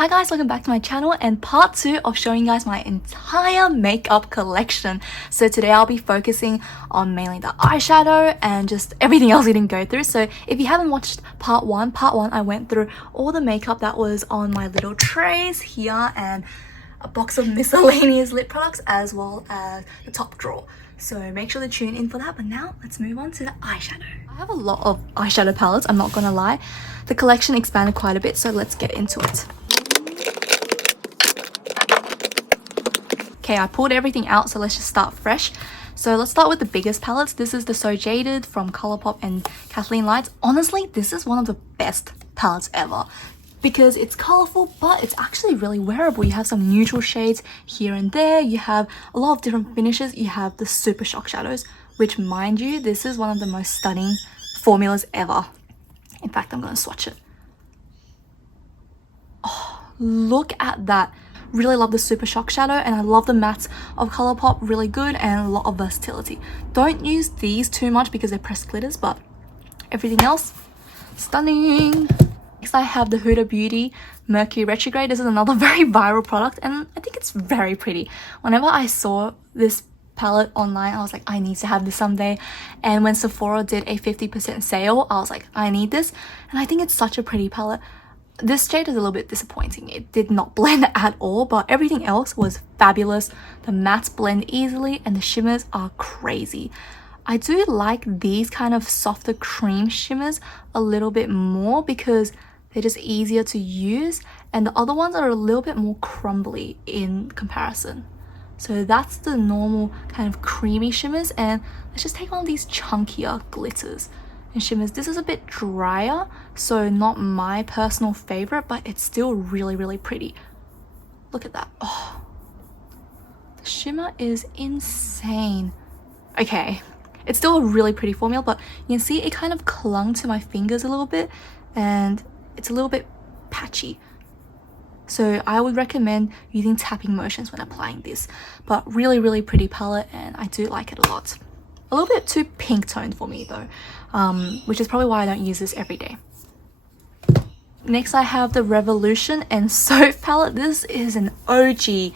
Hi guys, welcome back to my channel and part 2 of showing you guys my entire makeup collection. So today I'll be focusing on mainly the eyeshadow and just everything else we didn't go through. So if you haven't watched part 1 I went through all the makeup that was on my little trays here and a box of miscellaneous lip products as well as the top drawer. So make sure to tune in for that. But now let's move on to the eyeshadow. I have a lot of eyeshadow palettes, I'm not gonna lie. The collection expanded quite a bit, so let's get into it. Okay, I pulled everything out, so let's just start fresh. So let's start with the biggest palettes. This is the So Jaded from Colourpop and Kathleen Lights. Honestly, this is one of the best palettes ever because it's colorful, but it's actually really wearable. You have some neutral shades here and there. You have a lot of different finishes. You have the Super Shock shadows, which, mind you, this is one of the most stunning formulas ever. In fact, I'm gonna swatch it. Oh, look at that. Really love the Super Shock shadow, and I love the mattes of Colourpop, really good and a lot of versatility. Don't use these too much because they're pressed glitters, but everything else, stunning. Next I have the Huda Beauty Mercury Retrograde. This is another very viral product and I think it's very pretty. Whenever I saw this palette online, I was like, I need to have this someday. And when Sephora did a 50% sale, I was like, I need this. And I think it's such a pretty palette. This shade is a little bit disappointing. It did not blend at all, but everything else was fabulous. The mattes blend easily and the shimmers are crazy. I do like these kind of softer cream shimmers a little bit more because they're just easier to use, and the other ones are a little bit more crumbly in comparison. So that's the normal kind of creamy shimmers, and let's just take on these chunkier glitters and shimmers. This is a bit drier, so not my personal favorite, but it's still really pretty. Look at that. Oh, the shimmer is insane. Okay, it's still a really pretty formula, but you can see it kind of clung to my fingers a little bit and it's a little bit patchy. So I would recommend using tapping motions when applying this, but really pretty palette and I do like it a lot. A little bit too pink toned for me though, which is probably why I don't use this every day. Next I have the Revolution and Soap palette. This is an OG.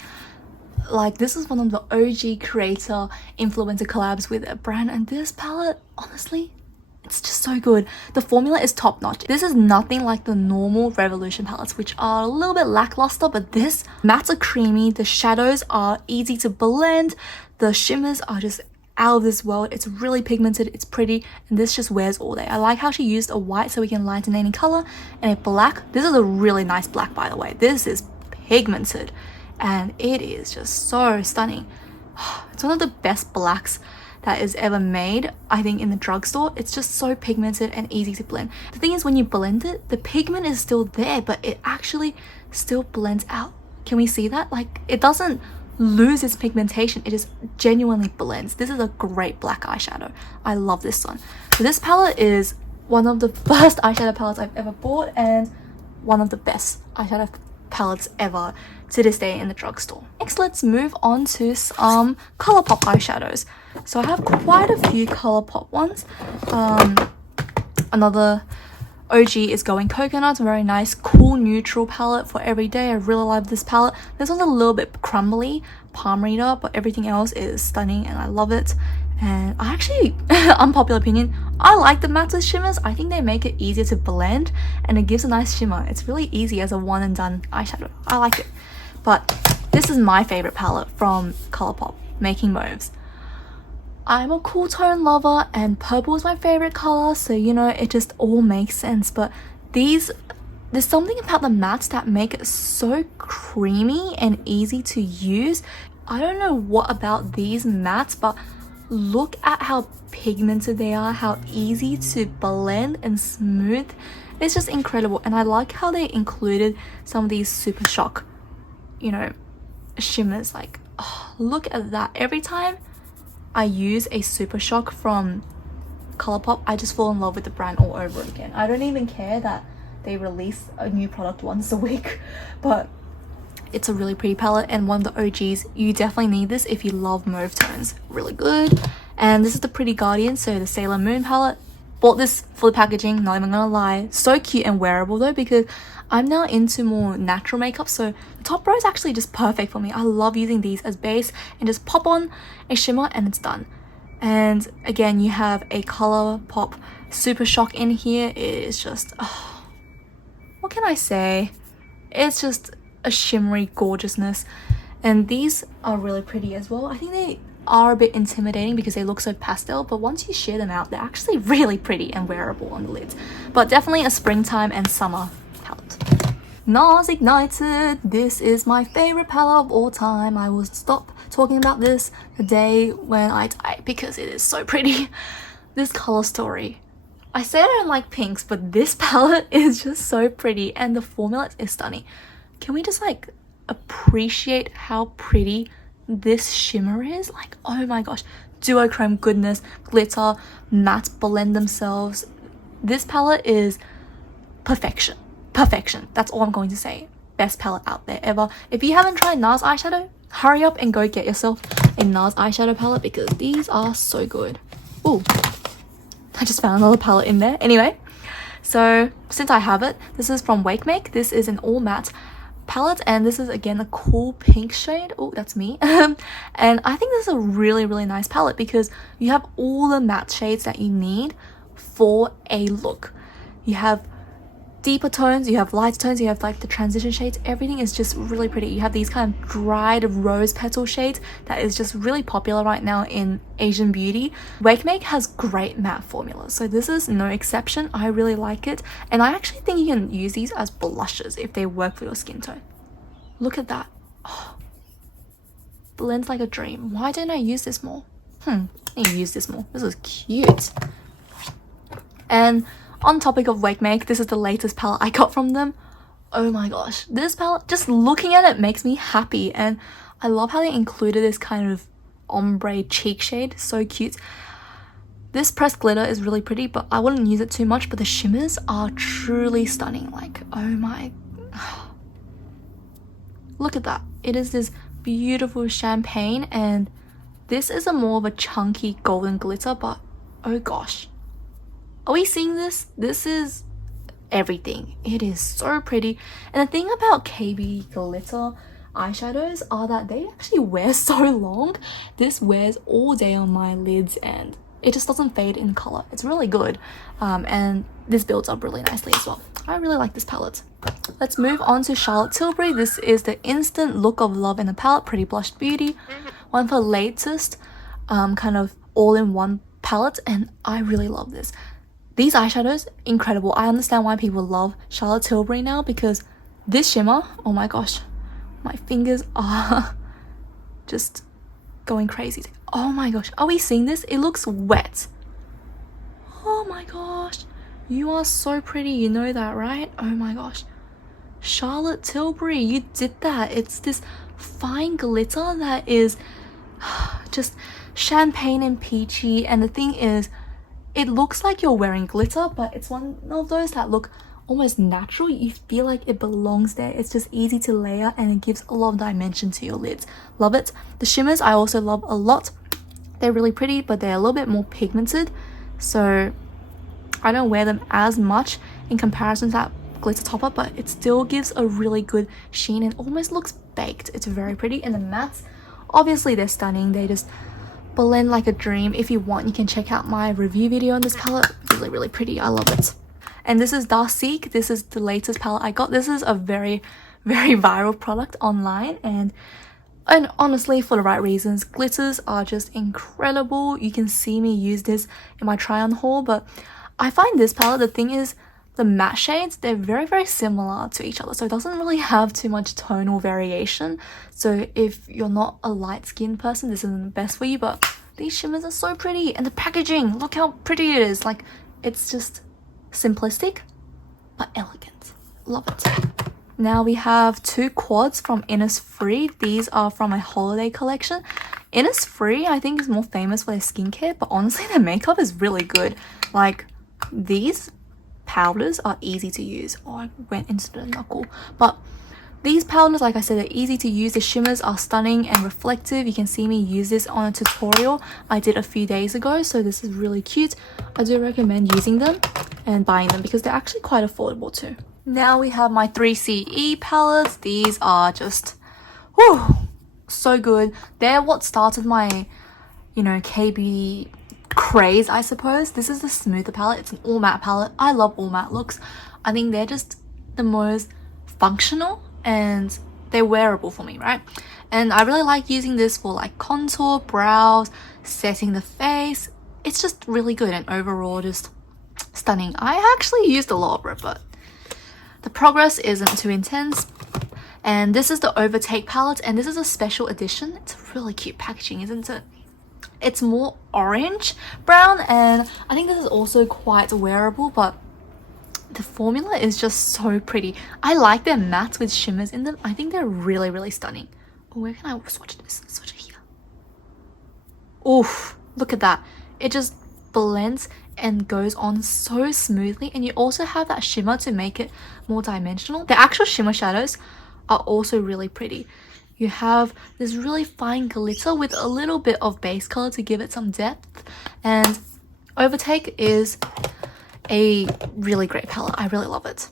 Like, this is one of the OG creator influencer collabs with a brand, and this palette, honestly, it's just so good. The formula is top notch. This is nothing like the normal Revolution palettes, which are a little bit lackluster, but this mattes are creamy, the shadows are easy to blend, the shimmers are just out of this world. It's really pigmented, it's pretty, and this just wears all day. I like how she used a white so we can lighten any color, and a black. This is a really nice black, by the way. This is pigmented and it is just so stunning. It's one of the best blacks that is ever made, I think, in the drugstore. It's just so pigmented and easy to blend. The thing is, when you blend it, the pigment is still there, but it actually still blends out. Can we see that? Like, it doesn't lose its pigmentation, it just genuinely blends. This is a great black eyeshadow. I love this one. So this palette is one of the first eyeshadow palettes I've ever bought and one of the best eyeshadow palettes ever to this day in the drugstore. Next, let's move on to some Colourpop eyeshadows. So I have quite a few Colourpop ones. Another OG is Going Coconut, very nice cool neutral palette for every day. I really love this palette. This one's a little bit crumbly, palm reader, but everything else is stunning and I love it. And I actually, unpopular opinion, I like the mattes shimmers. I think they make it easier to blend and it gives a nice shimmer. It's really easy as a one and done eyeshadow. I like it. But this is my favorite palette from Colourpop, Making Moves. I'm a cool tone lover and purple is my favorite color, so you know, it just all makes sense. But there's something about the mattes that make it so creamy and easy to use. I don't know what about these mattes, but look at how pigmented they are, how easy to blend and smooth. It's just incredible. And I like how they included some of these Super Shock, you know, shimmers. Like, oh, look at that. Every time I use a Super Shock from Colourpop, I just fall in love with the brand all over again. I don't even care that they release a new product once a week, but it's a really pretty palette and one of the OGs. You definitely need this if you love mauve tones. Really good. And this is the Pretty Guardian, so the Sailor Moon palette. Bought this for the packaging, not even gonna lie. So cute and wearable though, because I'm now into more natural makeup, so the top row is actually just perfect for me. I love using these as base and just pop on a shimmer and it's done. And again, you have a ColourPop Super Shock in here. It is just, what can I say? It's just a shimmery gorgeousness. And these are really pretty as well. I think they are a bit intimidating because they look so pastel, but once you share them out, they're actually really pretty and wearable on the lids. But definitely a springtime and summer palette. NARS Ignited. This is my favorite palette of all time. I will stop talking about this the day when I die because it is so pretty. This color story. I say I don't like pinks, but this palette is just so pretty and the formula is stunning. Can we just like appreciate how pretty this shimmer is? Like, oh my gosh, duochrome goodness, glitter, matte blend themselves. This palette is perfection. Perfection. That's all I'm going to say. Best palette out there ever. If you haven't tried NARS eyeshadow, hurry up and go get yourself a NARS eyeshadow palette because these are so good. Ooh, I just found another palette in there. Anyway, so since I have it, this is from Wakemake. This is an all matte palette and this is again a cool pink shade. Oh, that's me. And I think this is a really, really nice palette because you have all the matte shades that you need for a look. You have deeper tones, you have lighter tones, you have like the transition shades. Everything is just really pretty. You have these kind of dried rose petal shades that is just really popular right now in Asian beauty. Wakemake has great matte formulas, so this is no exception. I really like it, and I actually think you can use these as blushes if they work for your skin tone. Look at that. Oh, blends like a dream. Why don't I use this more? I need to use this more. This is cute. And on topic of Wakemake, this is the latest palette I got from them. Oh my gosh, this palette, just looking at it makes me happy, and I love how they included this kind of ombre cheek shade. So cute. This pressed glitter is really pretty, but I wouldn't use it too much, but the shimmers are truly stunning. Like, oh my, look at that. It is this beautiful champagne, and this is a more of a chunky golden glitter, but oh gosh. Are we seeing this? This is everything. It is so pretty. And the thing about KB glitter eyeshadows are that they actually wear so long. This wears all day on my lids and it just doesn't fade in color. It's really good. And this builds up really nicely as well. I really like this palette. Let's move on to Charlotte Tilbury. This is the Instant Look of Love in a palette, Pretty Blush Beauty. One of her latest kind of all-in-one palette, and I really love this. These eyeshadows, incredible. I understand why people love Charlotte Tilbury now because this shimmer, oh my gosh, my fingers are just going crazy. Oh my gosh, are we seeing this? It looks wet. Oh my gosh, you are so pretty, you know that, right? Oh my gosh. Charlotte Tilbury, you did that. It's this fine glitter that is just champagne and peachy, and the thing is, it looks like you're wearing glitter, but it's one of those that look almost natural. You feel like it belongs there. It's just easy to layer and it gives a lot of dimension to your lids. Love it. The shimmers I also love a lot. They're really pretty, but they're a little bit more pigmented, so I don't wear them as much in comparison to that glitter topper, but it still gives a really good sheen and almost looks baked. It's very pretty. And the mattes, obviously they're stunning. They just blend like a dream. If you want, you can check out my review video on this palette. Really, really pretty. I love it. And this is Darcique. This is the latest palette I got. This is a very, very viral product online, and honestly, for the right reasons. Glitters are just incredible. You can see me use this in my try on haul, but I find this palette, the thing is, the matte shades, they're very, very similar to each other, so it doesn't really have too much tonal variation. So if you're not a light-skinned person, this isn't the best for you, but these shimmers are so pretty. And the packaging, look how pretty it is. Like, it's just simplistic but elegant. Love it. Now we have two quads from Innisfree. These are from a holiday collection. Innisfree, I think, is more famous for their skincare, but honestly their makeup is really good. Like, these powders are easy to use. Oh, I went into the knuckle. But These powders, like I said, are easy to use. The shimmers are stunning and reflective. You can see me use this on a tutorial I did a few days ago, so this is really cute. I do recommend using them and buying them because they're actually quite affordable too. Now we have my 3CE palettes. These are just, whew, so good. They're what started my, you know, K-beauty craze, I suppose. This is the smoother palette. It's an all matte palette. I love all matte looks. I think they're just the most functional and they're wearable for me, right? And I really like using this for like contour, brows, setting the face. It's just really good and overall just stunning. I actually used a lot of it, but the progress isn't too intense. And this is the Overtake palette, and this is a special edition. It's really cute packaging, isn't it? It's more orange brown, and I think this is also quite wearable, but the formula is just so pretty. I like their mattes with shimmers in them. I think they're really, really stunning. Oh, where can I swatch this? Swatch it here. Oof, look at that. It just blends and goes on so smoothly, and you also have that shimmer to make it more dimensional. The actual shimmer shadows are also really pretty. You have this really fine glitter with a little bit of base color to give it some depth, and Overtake is a really great palette. I really love it.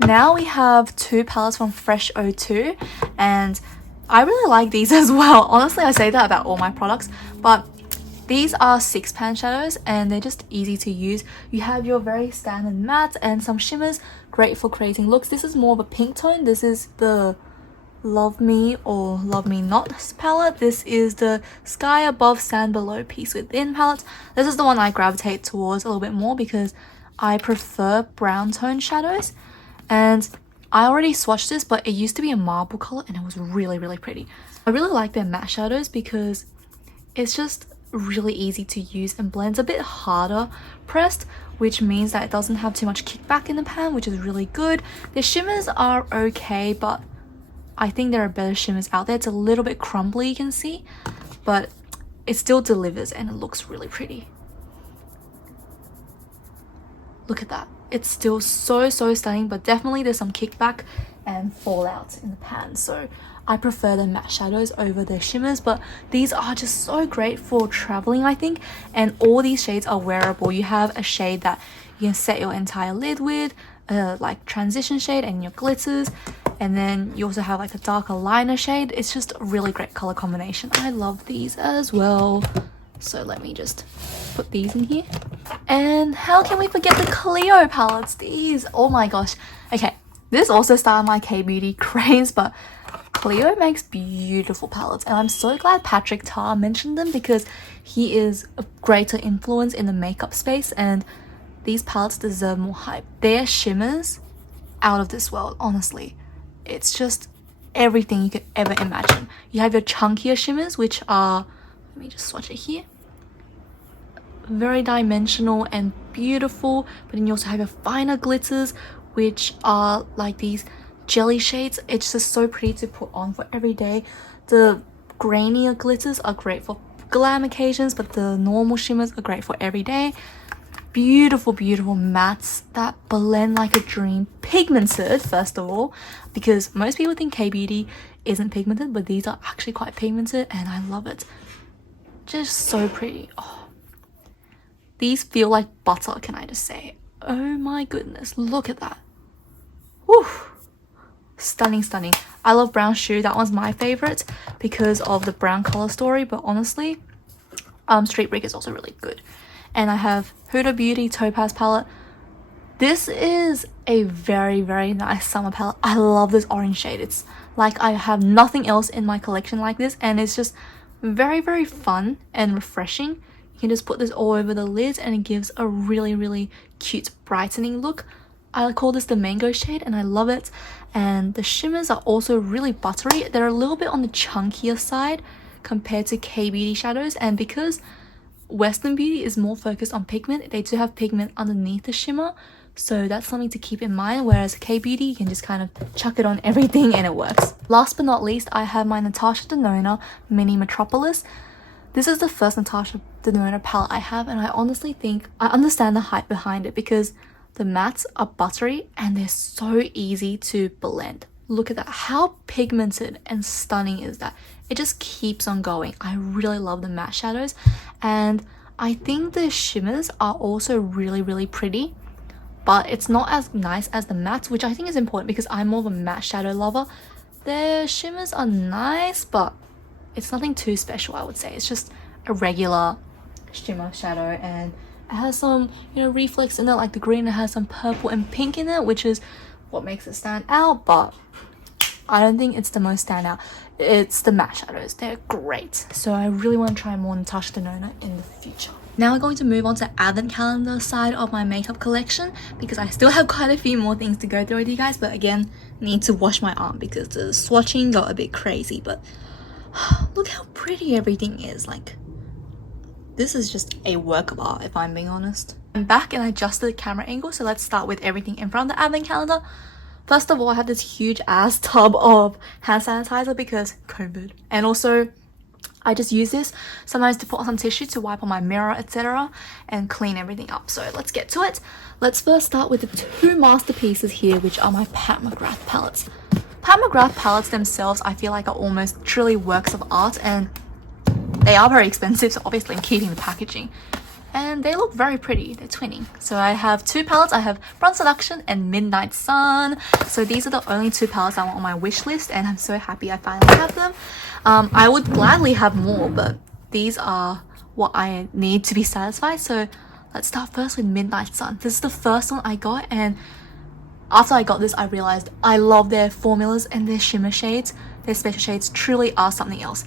Now we have two palettes from Fresh 02, and I really like these as well. Honestly, I say that about all my products, but these are 6-pan shadows and they're just easy to use. You have your very standard matte and some shimmers, great for creating looks. This is more of a pink tone. This is the Love Me or Love Me Not palette. This is the Sky Above Sand Below Peace Within palette. This is the one I gravitate towards a little bit more because I prefer brown tone shadows, and I already swatched this, but it used to be a marble color and it was really, really pretty. I really like their matte shadows because it's just really easy to use and blends a bit harder pressed, which means that it doesn't have too much kickback in the pan, which is really good. The shimmers are okay, but I think there are better shimmers out there. It's a little bit crumbly, you can see, but it still delivers and it looks really pretty. Look at that. It's still so stunning, but definitely there's some kickback and fallout in the pan, so I prefer the matte shadows over the shimmers. But these are just so great for traveling, I think, and all these shades are wearable. You have a shade that you can set your entire lid with, like transition shade and your glitters, and then you also have like a darker liner shade. It's just a really great color combination. I love these as well. So let me just put these in here. And how can we forget the Clio palettes? These, oh my gosh. Okay, this also started my K-beauty craze, but Clio makes beautiful palettes, and I'm so glad Patrick Tar mentioned them because he is a greater influence in the makeup space, and these palettes deserve more hype. Their shimmers, out of this world, honestly. It's just everything you could ever imagine. You have your chunkier shimmers, which are, let me just swatch it here, very dimensional and beautiful, but then you also have your finer glitters, which are like these jelly shades. It's just so pretty to put on for every day. The grainier glitters are great for glam occasions, but the normal shimmers are great for every day. Beautiful mattes that blend like a dream. Pigmented, first of all, because most people think K-beauty isn't pigmented, but these are actually quite pigmented and I love it. Just so pretty. Oh, these feel like butter, can I just say. Oh my goodness, look at that. Whew. Stunning. I love Brown Shoe. That one's my favorite because of the brown color story, but honestly, Street Brick is also really good. And I have Huda Beauty Topaz palette. This is a very nice summer palette. I love this orange shade. It's like I have nothing else in my collection like this, and it's just very fun and refreshing. You can just put this all over the lid and it gives a really cute brightening look. I call this the mango shade and I love it. And the shimmers are also really buttery. They're a little bit on the chunkier side compared to K-beauty shadows, and because Western Beauty is more focused on pigment, they do have pigment underneath the shimmer, so that's something to keep in mind, whereas K-beauty, you can just kind of chuck it on everything and it works. Last but not least, I have my Natasha Denona Mini Metropolis. This is the first Natasha Denona palette I have, and I honestly think I understand the hype behind it because the mattes are buttery and they're so easy to blend. Look at that. How pigmented and stunning is that? It just keeps on going. I really love the matte shadows, and I think the shimmers are also really pretty, but it's not as nice as the mattes, which I think is important because I'm more of a matte shadow lover. The shimmers are nice, but it's nothing too special, I would say. It's just a regular shimmer shadow, and it has some, you know, reflex in it, like the green. It has some purple and pink in it, which is what makes it stand out, but I don't think it's the most standout. It's the matte shadows. They're great. So I really want to try more Natasha Denona in the future. Now we're going to move on to advent calendar side of my makeup collection, because I still have quite a few more things to go through with you guys, but again, need to wash my arm because the swatching got a bit crazy. But look how pretty everything is. Like, this is just a work of art, if I'm being honest. I'm back and I adjusted the camera angle, so let's start with everything in front of the advent calendar. First of all, I have this huge ass tub of hand sanitizer because COVID, and also I just use this sometimes to put on some tissue to wipe on my mirror, etc., and clean everything up. So let's get to it. Let's first start with the two masterpieces here, which are my Pat McGrath palettes. Pat McGrath palettes themselves, I feel like, are almost truly works of art, and they are very expensive, so obviously I'm keeping the packaging. And they look very pretty. They're twinning. So I have two palettes. I have Bronze Seduction and Midnight Sun. So these are the only two palettes I want on my wish list, and I'm so happy I finally have them. I would gladly have more, but these are what I need to be satisfied. So let's start first with Midnight Sun. This is the first one I got, and after I got this, I realized I love their formulas and their shimmer shades. Their special shades truly are something else.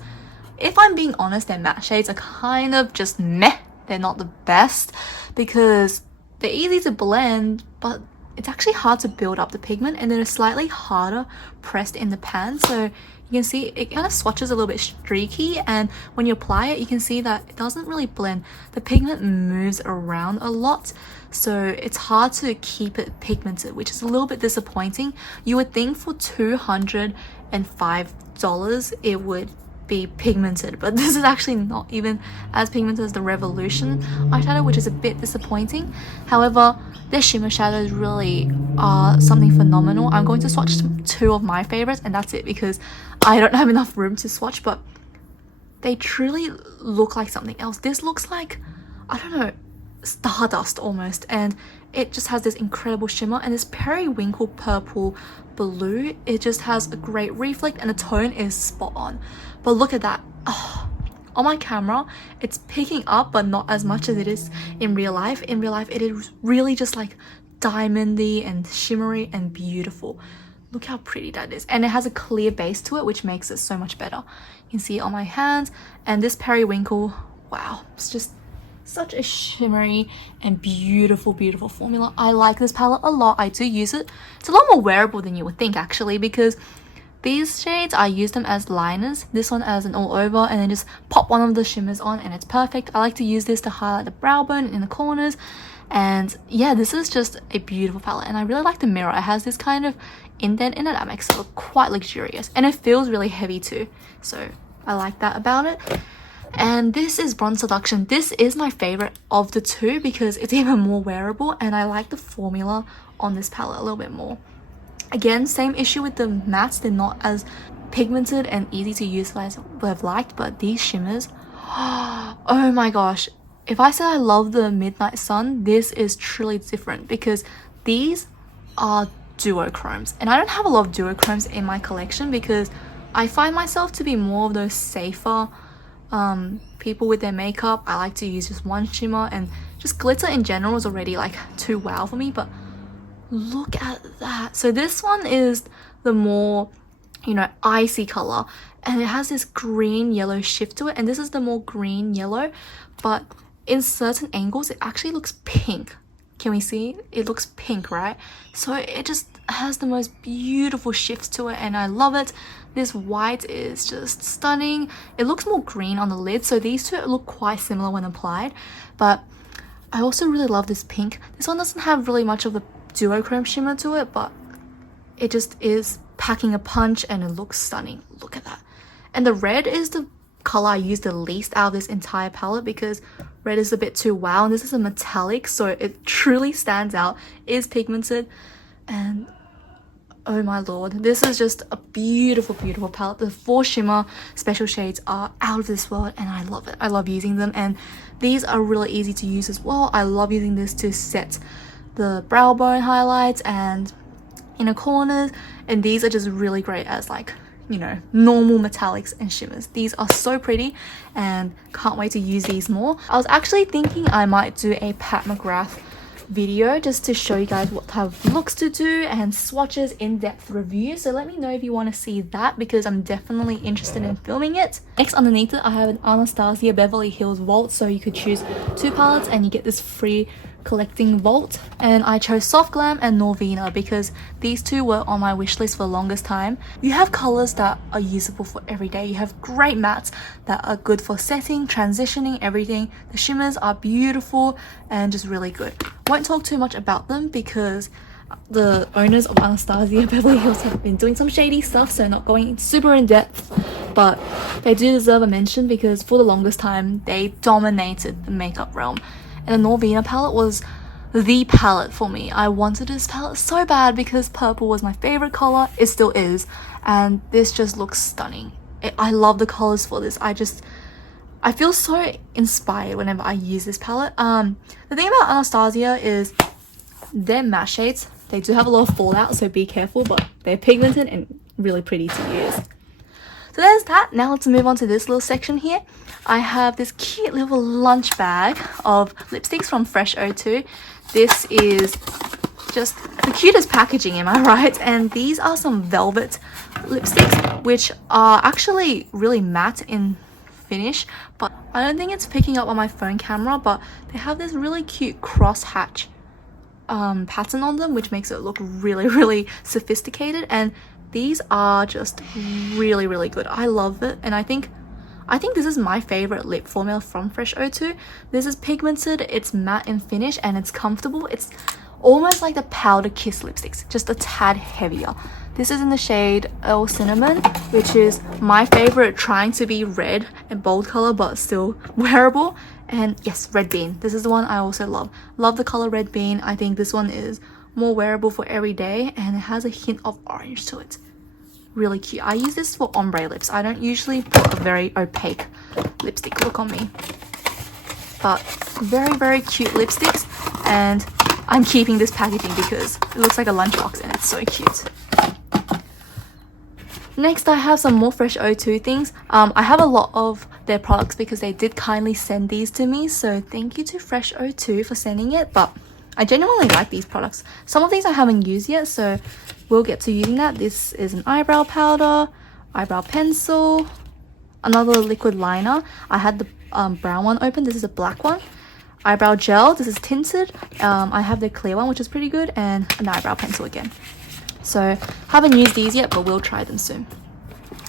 If I'm being honest, their matte shades are kind of just meh. They're not the best because they're easy to blend, but it's actually hard to build up the pigment, and they're slightly harder pressed in the pan. So you can see it kind of swatches a little bit streaky, and when you apply it, you can see that it doesn't really blend. The pigment moves around a lot, so it's hard to keep it pigmented, which is a little bit disappointing. You would think for $205 it would be pigmented, but this is actually not even as pigmented as the Revolution eyeshadow, which is a bit disappointing. However, their shimmer shadows really are something phenomenal. I'm going to swatch two of my favorites, and that's it because I don't have enough room to swatch, but they truly look like something else. This looks like, I don't know, stardust almost, and it just has this incredible shimmer, and this periwinkle purple blue, it just has a great reflect, and the tone is spot on. But look at that. Oh, on my camera it's picking up, but not as much as it is in real life. In real life it is really just like diamondy and shimmery and beautiful. Look how pretty that is, and it has a clear base to it, which makes it so much better. You can see it on my hands, and this periwinkle, wow, it's just such a shimmery and beautiful formula. I like this palette a lot. I do use it. It's a lot more wearable than you would think, actually, because these shades, I use them as liners, this one as an all over, and then just pop one of the shimmers on and it's perfect. I like to use this to highlight the brow bone in the corners, and yeah, this is just a beautiful palette. And I really like the mirror. It has this kind of indent in it that makes it look quite luxurious, and it feels really heavy too, so I like that about it. And this is Bronze Seduction. This is my favorite of the two because it's even more wearable, and I like the formula on this palette a little bit more. Again, same issue with the mattes. They're not as pigmented and easy to use as I would have liked, but these shimmers, oh my gosh. If I said I love the Midnight Sun, this is truly different because these are duochromes, and I don't have a lot of duochromes in my collection because I find myself to be more of those safer people with their makeup. I like to use just one shimmer, and just glitter in general is already like too wow for me. But look at that. So this one is the more, you know, icy color, and it has this green yellow shift to it, and this is the more green yellow, but in certain angles it actually looks pink. Can we see? It looks pink, right? So it just has the most beautiful shifts to it, and I love it. This white is just stunning. It looks more green on the lid, so these two look quite similar when applied. But I also really love this pink. This one doesn't have really much of the duochrome shimmer to it, but it just is packing a punch, and it looks stunning. Look at that. And the red is the color I use the least out of this entire palette because red is a bit too wow, and this is a metallic, so it truly stands out. It is pigmented, and oh my lord, this is just a beautiful, beautiful palette. The 4 shimmer special shades are out of this world and I love it. I love using them, and these are really easy to use as well. I love using this to set the brow bone highlights and inner corners, and these are just really great as like, you know, normal metallics and shimmers. These are so pretty and can't wait to use these more. I was actually thinking I might do a Pat McGrath video just to show you guys what type of looks to do and swatches, in-depth reviews, so let me know if you want to see that because I'm definitely interested in filming it. Next, underneath it I have an Anastasia Beverly Hills Vault, so you could choose 2 palettes and you get this free collecting vault, and I chose Soft Glam and Norvina because these 2 were on my wish list for the longest time. You have colors that are usable for every day. You have great mattes that are good for setting, transitioning, everything. The shimmers are beautiful and just really good. Won't talk too much about them because the owners of Anastasia Beverly Hills have been doing some shady stuff, so not going super in depth, but they do deserve a mention because for the longest time they dominated the makeup realm. And the Norvina palette was the palette for me. I wanted this palette so bad because purple was my favorite color. It still is. And this just looks stunning. I love the colors for this. I feel so inspired whenever I use this palette. The thing about Anastasia is their matte shades, they do have a lot of fallout, so be careful, but they're pigmented and really pretty to use. So there's that. Now let's move on to this little section here. I have this cute little lunch bag of lipsticks from Fresh02. This is just the cutest packaging, am I right? And these are some velvet lipsticks, which are actually really matte in finish, but I don't think it's picking up on my phone camera, but they have this really cute crosshatch pattern on them, which makes it look really, really sophisticated. And these are just really, really good. I love it, and I think this is my favorite lip formula from Fresh02. This is pigmented, it's matte in finish, and it's comfortable. It's almost like the Powder Kiss lipsticks, just a tad heavier. This is in the shade Earl Cinnamon, which is my favorite, trying to be red and bold color but still wearable. And yes, Red Bean. This is the one I also love. Love the color Red Bean. I think this one is more wearable for every day, and it has a hint of orange to it. Really cute. I use this for ombre lips. I don't usually put a very opaque lipstick look on me, but very, very cute lipsticks, and I'm keeping this packaging because it looks like a lunchbox and it's so cute. Next, I have some more Fresh02 things. I have a lot of their products because they did kindly send these to me, so thank you to Fresh02 for sending it, but I genuinely like these products. Some of these I haven't used yet, so we'll get to using that. This is an eyebrow powder, eyebrow pencil, another liquid liner. I had the brown one open. This is a black one. Eyebrow gel. This is tinted. I have the clear one, which is pretty good, and an eyebrow pencil again. So haven't used these yet, but we'll try them soon.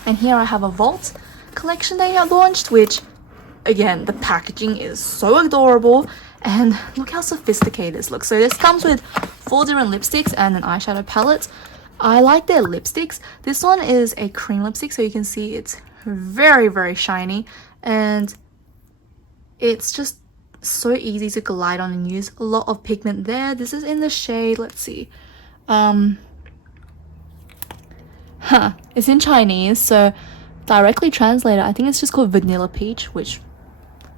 And here I have a Vault collection they have launched, which again, the packaging is so adorable. And look how sophisticated this looks. So this comes with 4 different lipsticks and an eyeshadow palette. I like their lipsticks. This one is a cream lipstick, so you can see it's very, very shiny. And it's just so easy to glide on and use. A lot of pigment there. This is in the shade, let's see. It's in Chinese, so directly translated, I think it's just called Vanilla Peach, which,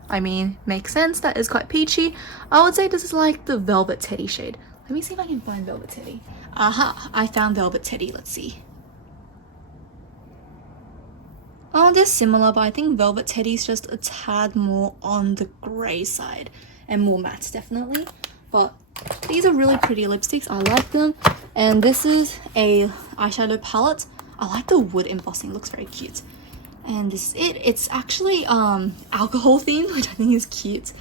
I mean, makes sense. That is quite peachy. I would say this is like the Velvet Teddy shade. Let me see if I can find Velvet Teddy. Aha, I found Velvet Teddy. Let's see. Oh, they're similar, but I think Velvet Teddy is just a tad more on the grey side and more matte, definitely. But these are really pretty lipsticks. I like them. And this is a eyeshadow palette. I like the wood embossing. Looks very cute. And this is it. It's actually alcohol themed, which I think is cute.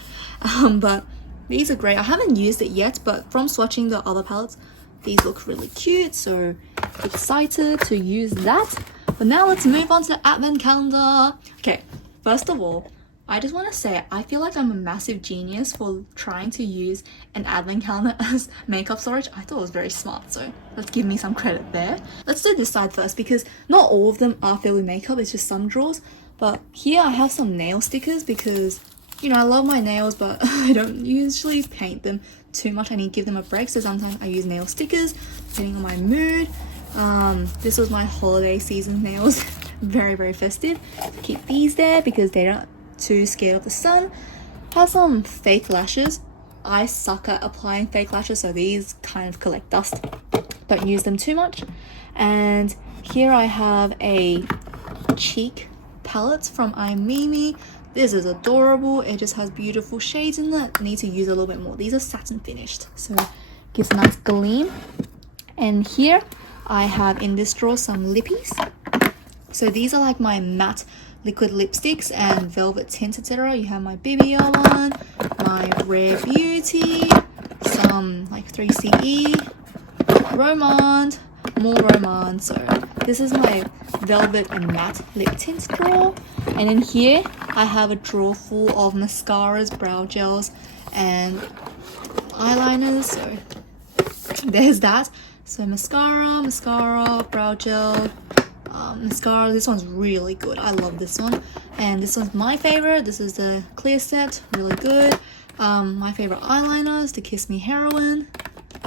But these are great. I haven't used it yet, but from swatching the other palettes, these look really cute. So excited to use that. But now let's move on to the advent calendar. Okay, first of all, I just want to say I feel like I'm a massive genius for trying to use an advent calendar as makeup storage. I thought it was very smart, so let's give me some credit there. Let's do this side first because not all of them are filled with makeup, it's just some drawers. But here I have some nail stickers because, you know, I love my nails, but I don't usually paint them too much. I need to give them a break, so sometimes I use nail stickers depending on my mood. This was my holiday season nails. Very, very festive. Keep these there because they're not too scared of the sun. Have some fake lashes. I suck at applying fake lashes, so these kind of collect dust. Don't use them too much. And here I have a cheek palette from iMimi. This is adorable. It just has beautiful shades in it. I need to use a little bit more. These are satin finished, so it gives a nice gleam. And here I have in this drawer some lippies. So these are like my matte liquid lipsticks and velvet tints, etc. You have my BBL one, my Rare Beauty, some like 3CE, Romand, more Romand. So this is my velvet and matte lip tints drawer. And in here I have a drawer full of mascaras, brow gels, and eyeliners. So there's that. So mascara, brow gel, mascara. This one's really good. I love this one. And this one's my favorite. This is the clear set, really good. My favorite eyeliner is the Kiss Me Heroine,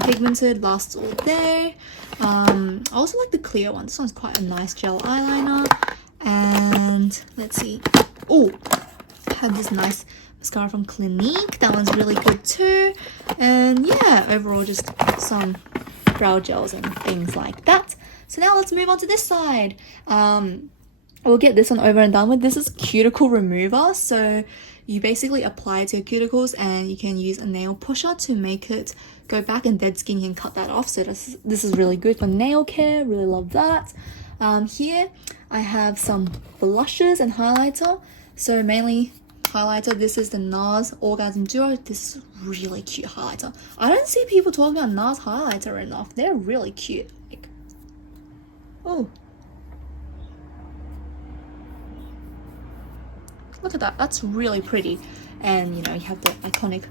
pigmented, lasts all day. I also like the clear one. This one's quite a nice gel eyeliner. And let's see. Oh, I have this nice mascara from Clinique. That one's really good too. And yeah, overall just some brow gels and things like that. So now let's move on to this side. We'll get this one over and done with. This is cuticle remover. So you basically apply it to your cuticles and you can use a nail pusher to make it go back, and dead skin you can cut that off. So this is really good for nail care. Really love that. Here I have some blushes and highlighter. So mainly highlighter. This is the NARS Orgasm Duo. This is really cute highlighter. I don't see people talking about NARS highlighter enough. They're really cute. Like, oh, look at that. That's really pretty. And you know, you have the iconic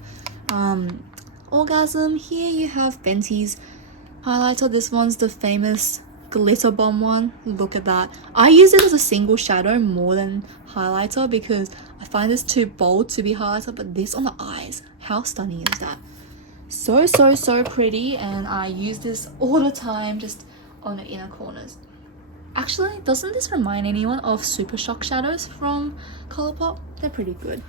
Orgasm. Here you have Fenty's highlighter. This one's the famous glitter bomb one. Look at that. I use it as a single shadow more than highlighter because I find this too bold to be highlighter, but this on the eyes, how stunning is that? So pretty, and I use this all the time just on the inner corners. Actually, doesn't this remind anyone of Super Shock shadows from Colourpop? They're pretty good.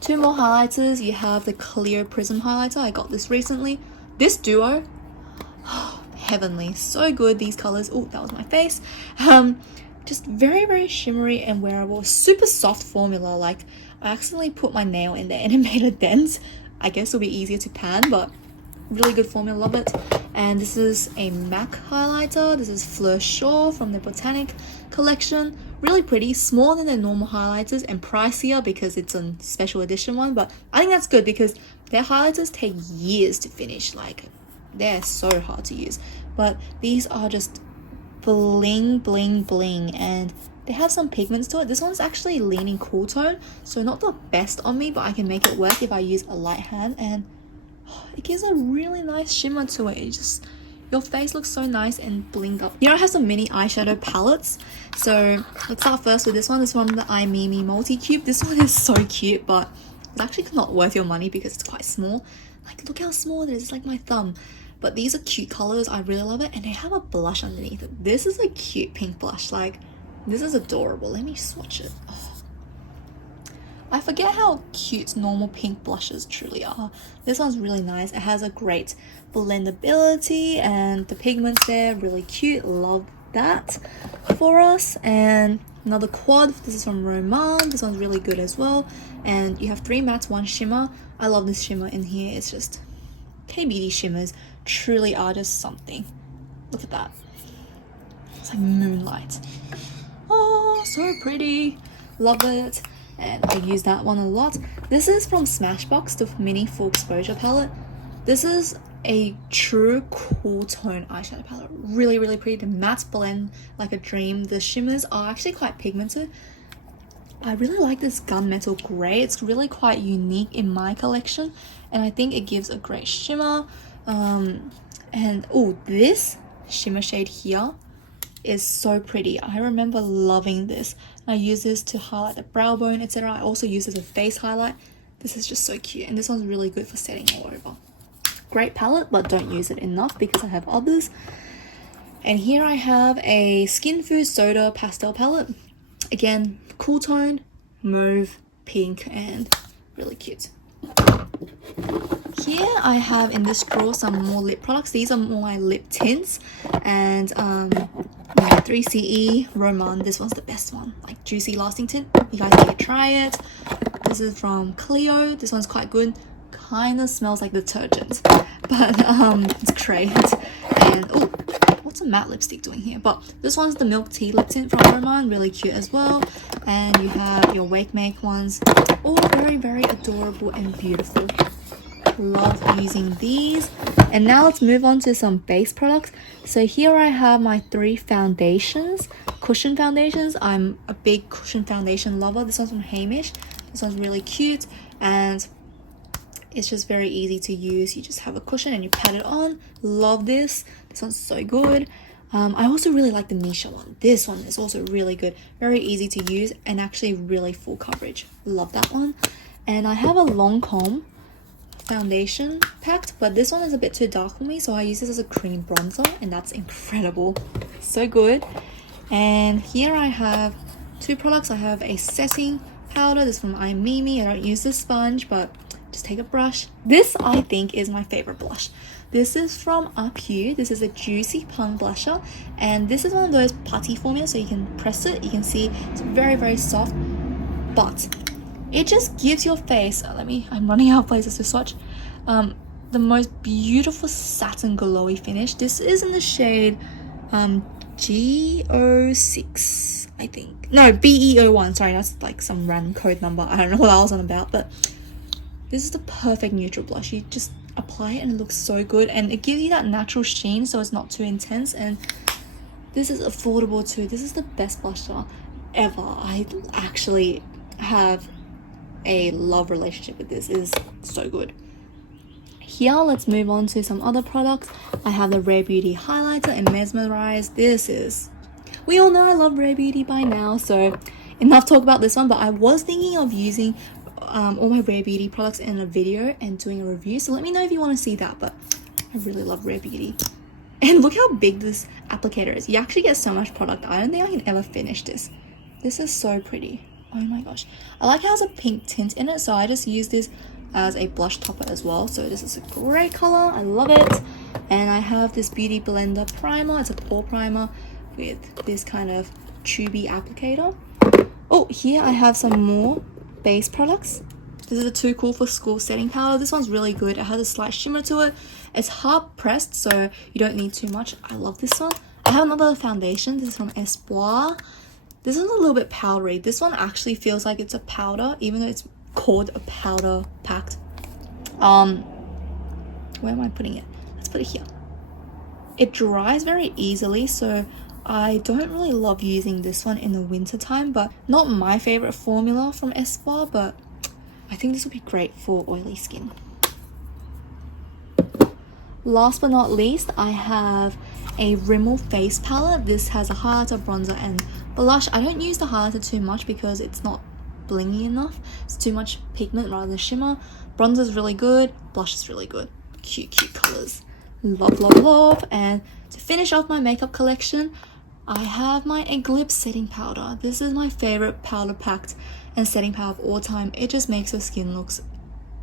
Two more highlighters. You have the clear prism highlighter. I got this recently. This duo, heavenly, so good. These colors. Oh, that was my face. Just very shimmery and wearable. Super soft formula. Like, I accidentally put my nail in there and it made a dent. I guess it'll be easier to pan, but really good formula. Love it. And this is a MAC highlighter. This is Fleur Shaw from the Botanic collection. Really pretty, smaller than their normal highlighters and pricier because it's a special edition one, but I think that's good because their highlighters take years to finish. Like, they're so hard to use, but these are just bling bling, and they have some pigments to it. This one's actually leaning cool tone, so not the best on me, but I can make it work if I use a light hand, and it gives a really nice shimmer to it. It just, your face looks so nice and blinged up. Here I have some mini eyeshadow palettes. So let's start first with this one. This is from the iMimi Multi-Cube. This one is so cute, but it's actually not worth your money because it's quite small. Like, look how small it is. It's like my thumb. But these are cute colors. I really love it. And they have a blush underneath it. This is a cute pink blush. Like, this is adorable. Let me swatch it. Oh. I forget how cute normal pink blushes truly are. This one's really nice. It has a great blendability and the pigments there, really cute. Love that for us. And another quad. This is from Romand. This one's really good as well. And you have 3 mattes, 1 shimmer. I love this shimmer in here. It's just, K-beauty shimmers truly are just something. Look at that. It's like moonlight. Oh, so pretty. Love it. And I use that one a lot. This is from Smashbox, the mini full exposure palette. This is a true cool tone eyeshadow palette. Really pretty. The mattes blend like a dream. The shimmers are actually quite pigmented. I really like this gunmetal gray. It's really quite unique in my collection, and I think it gives a great shimmer. And oh, this shimmer shade here is so pretty. I remember loving this. I use this to highlight the brow bone, etc. I also use this as a face highlight. This is just so cute, and this one's really good for setting all over. Great palette, but don't use it enough because I have others. And here I have a Skin Food Soda pastel palette. Again, cool tone, mauve, pink, and really cute. Here I have in this drawer some more lip products. These are more my lip tints, and 3CE Roman. This one's the best one, like juicy lasting tint. You guys need to try it. This is from Clio. This one's quite good. Kind of smells like detergent, but it's great. And oh, what's a matte lipstick doing here? But this one's the milk tea lip tint from Roman, really cute as well. And you have your Wake Make ones, all very, very adorable and beautiful. Love using these. And now let's move on to some base products. So here I have my 3 foundations, cushion foundations. I'm a big cushion foundation lover. This one's from Hamish. This one's really cute, and it's just very easy to use. You just have a cushion and you pat it on. Love this. This one's so good. I also really like the Misha one. This one is also really good. Very easy to use and actually really full coverage. Love that one. And I have a Lancome foundation packed, but this one is a bit too dark for me, so I use this as a cream bronzer, and that's incredible. So good. And here I have 2 products. I have a setting powder. This is from iMimi. I don't use the sponge, but just take a brush. This I think is my favorite blush. This is from Up Here. This is a Juicy Plum blusher, and this is one of those putty formulas, so you can press it. You can see it's very, very soft, but it just gives your face, I'm running out of places to swatch, the most beautiful satin glowy finish. This is in the shade G06, I think. No, BE01, sorry, that's like some random code number. I don't know what I was on about, but this is the perfect neutral blush. You just apply it and it looks so good, and it gives you that natural sheen, so it's not too intense, and this is affordable too. This is the best blusher ever. I actually have a love relationship with this. It is so good. Here, let's move on to some other products. I have the Rare Beauty highlighter and Mesmerize. We all know I love Rare Beauty by now, so enough talk about this one, but I was thinking of using all my Rare Beauty products in a video and doing a review, so let me know if you want to see that. But I really love Rare Beauty. And look how big this applicator is. You actually get so much product. I don't think I can ever finish this. This is so pretty. Oh my gosh. I like how it has a pink tint in it, so I just use this as a blush topper as well. So this is a great color. I love it. And I have this Beauty Blender primer. It's a pore primer with this kind of tubey applicator. Oh, here I have some more base products. This is a Too Cool for School setting powder. This one's really good. It has a slight shimmer to it. It's hard pressed, so you don't need too much. I love this one. I have another foundation. This is from Espoir. This one's a little bit powdery. This one actually feels like it's a powder, even though it's called a powder packed. Where am I putting it? Let's put it here. It dries very easily, so I don't really love using this one in the winter time, but not my favorite formula from Espoir, but I think this would be great for oily skin. Last but not least, I have a Rimmel face palette. This has a highlighter, bronzer, and blush. I don't use the highlighter too much because it's not blingy enough. It's too much pigment rather than shimmer. Bronzer is really good. Blush is really good. Cute, cute colors. Love, love, love. And to finish off my makeup collection, I have my Eclipse setting powder. This is my favorite powder packed and setting powder of all time. It just makes your skin look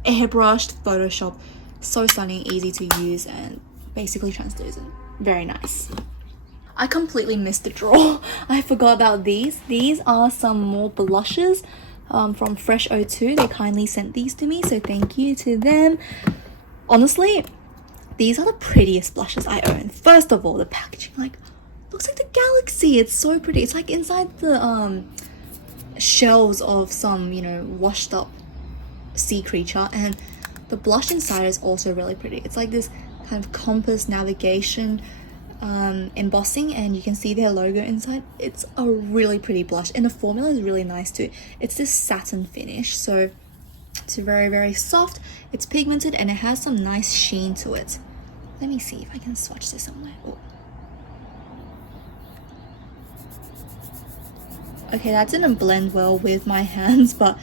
airbrushed, photoshopped. So stunning, easy to use, and basically translucent. Very nice. I completely missed the drawer. I forgot about these. These are some more blushes from Fresh O2. They kindly sent these to me, so thank you to them. Honestly, these are the prettiest blushes I own. First of all, the packaging, looks like the galaxy. It's so pretty. It's like inside the shells of some, washed up sea creature, and the blush inside is also really pretty. It's like this kind of compass navigation embossing, and you can see their logo inside. It's a really pretty blush, and the formula is really nice too. It's this satin finish, so it's very, very soft. It's pigmented, and it has some nice sheen to it. Let me see if I can swatch this somewhere. Oh. Okay, that didn't blend well with my hands, but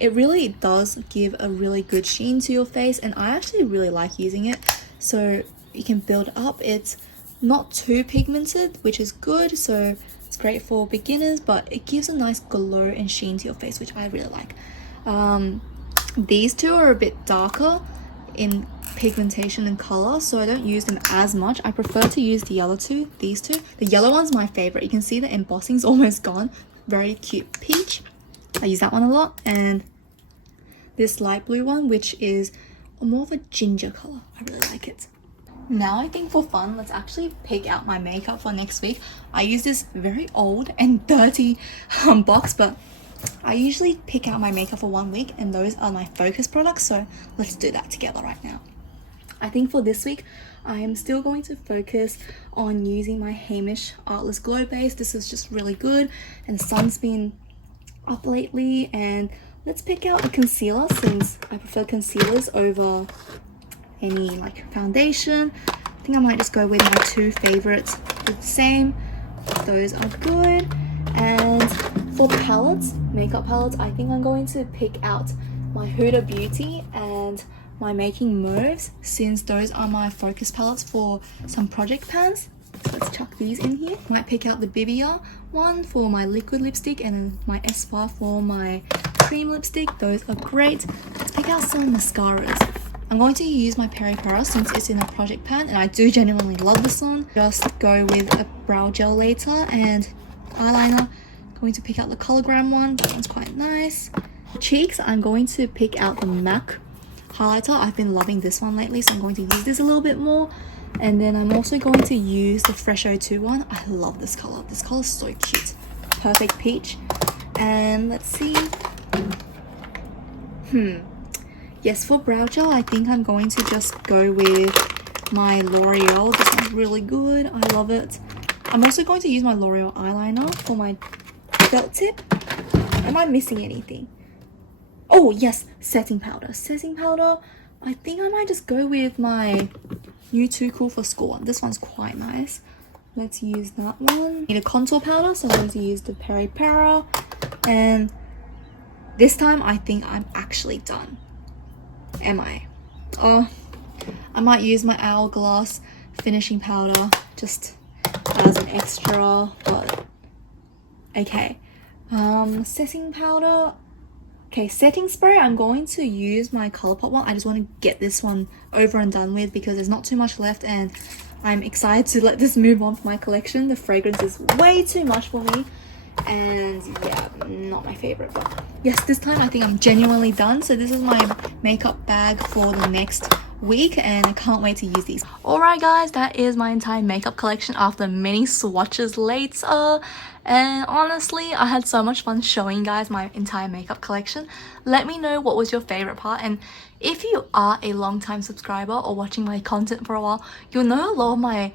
it really does give a really good sheen to your face, and I actually really like using it. So you can build up. It's not too pigmented, which is good, so it's great for beginners, but it gives a nice glow and sheen to your face, which I really like. These two are a bit darker in pigmentation and color, so I don't use them as much. I prefer to use the other two, these two. The yellow one's my favorite. You can see the embossing's almost gone. Very cute peach. I use that one a lot. And this light blue one, which is more of a ginger color. I really like it. Now I think for fun, let's actually pick out my makeup for next week. I use this very old and dirty box, but I usually pick out my makeup for 1 week, and those are my focus products, so let's do that together right now. I think for this week, I am still going to focus on using my Hamish Artless Glow Base. This is just really good, and the sun's been up lately. And let's pick out a concealer, since I prefer concealers over any like foundation. I think I might just go with my two favorites with the same. Those are good. And for palettes, makeup palettes, I think I'm going to pick out my Huda Beauty and my Making Mauves, since those are my focus palettes for some project pans. Let's chuck these in here. Might pick out the Bibia one for my liquid lipstick and my Espa for my cream lipstick. Those are great. Let's pick out some mascaras. I'm going to use my Peri Para since it's in a project pan, and I do genuinely love this one. Just go with a brow gel later and eyeliner. Going to pick out the Cologram one. That one's quite nice. Cheeks, I'm going to pick out the MAC highlighter. I've been loving this one lately, so I'm going to use this a little bit more. And then I'm also going to use the Fresh 02 one. I love this color. This color is so cute. Perfect peach. And let's see. Yes, for brow gel, I think I'm going to just go with my L'Oreal. This one's really good. I love it. I'm also going to use my L'Oreal eyeliner for my felt tip. Am I missing anything? Oh yes, setting powder. Setting powder, I think I might just go with my new Too Cool for School one. This one's quite nice. Let's use that one. Need a contour powder, so I'm going to use the Peri Para. And this time I think I'm actually done. Am I? Oh, I might use my Hourglass finishing powder just as an extra, but okay. Setting powder. Okay, setting spray, I'm going to use my Colourpop one. I just want to get this one over and done with because there's not too much left, and I'm excited to let this move on for my collection. The fragrance is way too much for me, and yeah, not my favorite. But yes, this time I think I'm genuinely done. So this is my makeup bag for the next week, and I can't wait to use these. Alright guys, that is my entire makeup collection after many swatches later. And honestly, I had so much fun showing you guys my entire makeup collection. Let me know what was your favorite part, and if you are a long-time subscriber or watching my content for a while, you'll know a lot of my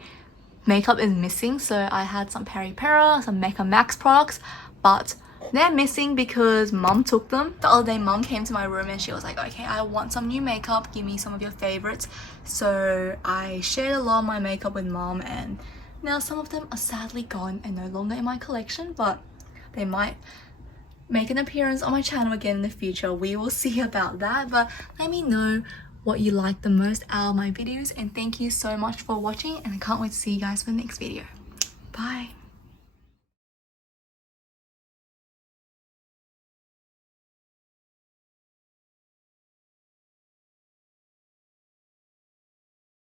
makeup is missing. So I had some Peri Para, some Mecca Max products, but they're missing because mum took them. The other day mum came to my room and she was like, okay, I want some new makeup, give me some of your favorites. So I shared a lot of my makeup with mum, and now some of them are sadly gone and no longer in my collection, but they might make an appearance on my channel again in the future. We will see about that, but let me know what you like the most out of my videos, and thank you so much for watching, and I can't wait to see you guys for the next video. Bye.